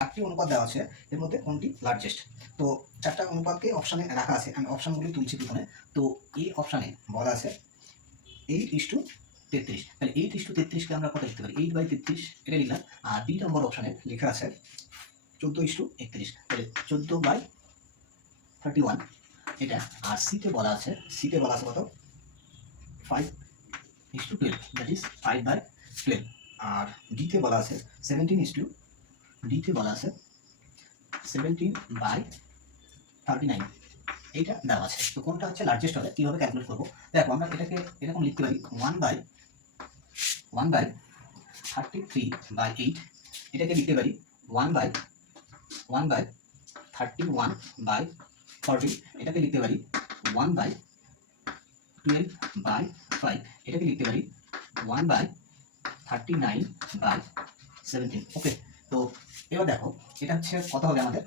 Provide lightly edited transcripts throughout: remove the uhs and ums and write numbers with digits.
চারটি অনুপাত দেওয়া আছে, এর মধ্যে কোনটি লার্জেস্ট। তো চারটা অনুপাতকে অপশানে রাখা আছে, আমি অপশানগুলি তুলছি প্রথমে। তো এই অপশানে বলা আছে 8:33। তাহলে 8:33কে আমরা কত লিখতে পারি? 8/33 এটা লিখলাম। আর 2 নম্বর অপশানে লেখা আছে 14:31। তাহলে 14/31 এটা। আর সিতে বলা আছে কত? 5:12, দ্যাট ইজ 5/12। আর ডিতে বলা আছে 17:39 এইটা দেওয়া আছে। তো কোনটা হচ্ছে লার্জেস্ট হবে, কীভাবে ক্যালকুলেট করবো? দেখো, আমরা এটাকে এরকম লিখতে পারি 1/33/8। এটাকে লিখতে পারি 1/31/40। এটাকে লিখতে পারি 1/12/5। এটাকে লিখতে পারি 1/39/17। ওকে, তো এবার দেখো এটা হচ্ছে কত হবে আমাদের?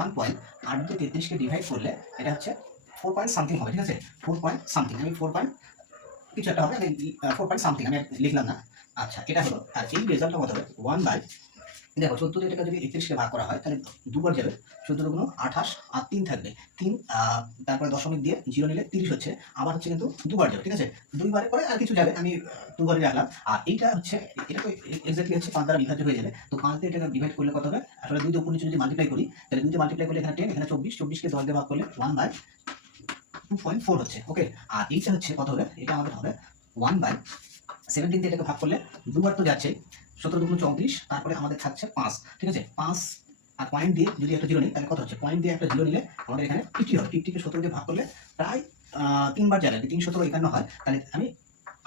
1.8 দিয়ে 33কে ডিভাইড করলে এটা হচ্ছে 4 পয়েন্ট সামথিং হবে, ঠিক আছে? 4 পয়েন্ট সামথিং, আমি 4 পয়েন্ট কিছু একটা হবে, আমি 4 পয়েন্ট সামথিং আমি লিখলাম না। আচ্ছা, এটা হলো। আর এই রেজাল্টটা কত হবে? 1 বাই, দেখো 14 দিয়ে এটাকে যদি 31কে ভাগ করা হয় তাহলে দুবার যাবে। 14 দুগুণ 28 আর 3 থাকবে। 3 তারপরে দশমিক দিয়ে 0 নিলে 30 হচ্ছে। আবার হচ্ছে কিন্তু দুবার যাবে, ঠিক আছে? দুইবারের পরে আর কিছু যাবে, আমি দুবারই রাখলাম। আর এইটা হচ্ছে, এটা তো এক্স্যাক্টলি হচ্ছে 5 দ্বারা বিভাজ্য হয়ে যাবে। তো 5 দিয়ে এটাকে ডিভাইড করলে কত হবে? আসলে 2 দিয়ে উপর নিচে যদি মাল্টিপ্লাই করি তাহলে 2 দিয়ে মাল্টিপ্লাই করলে এখানে 10, এখানে 24, 24কে 10 দিয়ে ভাগ করলে 1/2.4 হচ্ছে। ওকে, আর এইটা হচ্ছে কত হবে? এটা আমাদের হবে 1/17 দিয়ে এটাকে ভাগ করলে দুবার তো যাচ্ছে, 17 দুগুণ 34, তারপরে আমাদের থাকছে 5, ঠিক আছে? 5 আর পয়েন্ট দিয়ে যদি একটা 0 নিই তাহলে কত হচ্ছে? পয়েন্ট দিয়ে একটা 0 নিলে আমাদের এখানে 50 হবে। 50কে 17 দিয়ে ভাগ করলে প্রায় 3 বার যাবে। 3 17 51 হয়। তাহলে আমি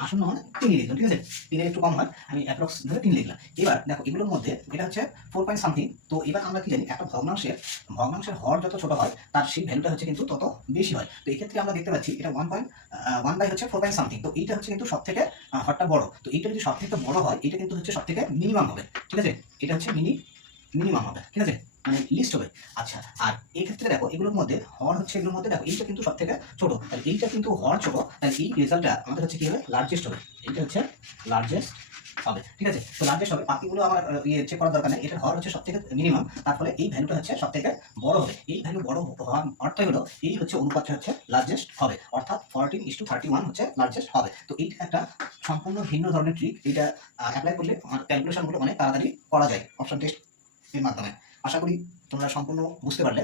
আসন্ন মানে 3 লিখলাম, ঠিক আছে? 3 এর একটু কম হয়, আমি অ্যাপ্রক্স ধরে 3 লিখলাম। এবার দেখো এগুলোর মধ্যে এটা হচ্ছে 4 পয়েন্ট সামথিং। তো এবার আমরা কি জানি, একটা ভগ্নাংশের হর যত ছোট হয় তার সেই ভ্যালুটা হচ্ছে কিন্তু তত বেশি হয়। তো এই ক্ষেত্রে আমরা দেখতে পাচ্ছি এটা 1 বাই হচ্ছে 4 পয়েন্ট সামথিং। তো এইটা হচ্ছে কিন্তু সব থেকে হরটা বড়। তো এইটা যদি সব থেকে বড় হয় এটা কিন্তু হচ্ছে সব থেকে মিনিমাম হবে, ঠিক আছে? এটা হচ্ছে মিনিমাম হবে, ঠিক আছে? মানে লিস্ট হবে। আচ্ছা, আর এই ক্ষেত্রে দেখো এগুলোর মধ্যে হর হচ্ছে, এগুলোর মধ্যে দেখো এইটা কিন্তু সব থেকে ছোট, তাহলে এইটা কিন্তু হর ছোট, তাহলে এই রেজাল্টটা আমাদের হচ্ছে কি হবে? লার্জেস্ট হবে। এইটা হচ্ছে লার্জেস্ট হবে, ঠিক আছে? তো লার্জেস্ট হবে, বাকিগুলো আমার চেক করার দরকার নেই। এটার হর হচ্ছে সব থেকে মিনিমাম, তারপরে এই ভ্যালুটা হচ্ছে সব থেকে বড় হবে। এই ভ্যালু বড় হওয়ার অর্থই হলো এই হচ্ছে অনুপাতটা হচ্ছে লার্জেস্ট হবে, অর্থাৎ 14:31 হচ্ছে লার্জেস্ট হবে। তো এইটা একটা সম্পূর্ণ ভিন্ন ধরনের ট্রিক। এটা অ্যাপ্লাই করলে আমার ক্যালকুলেশনগুলো অনেক তাড়াতাড়ি করা যায় অপশন টেস্ট এর মাধ্যমে। আশা করি তোমরা সম্পূর্ণ বুঝতে পারলে।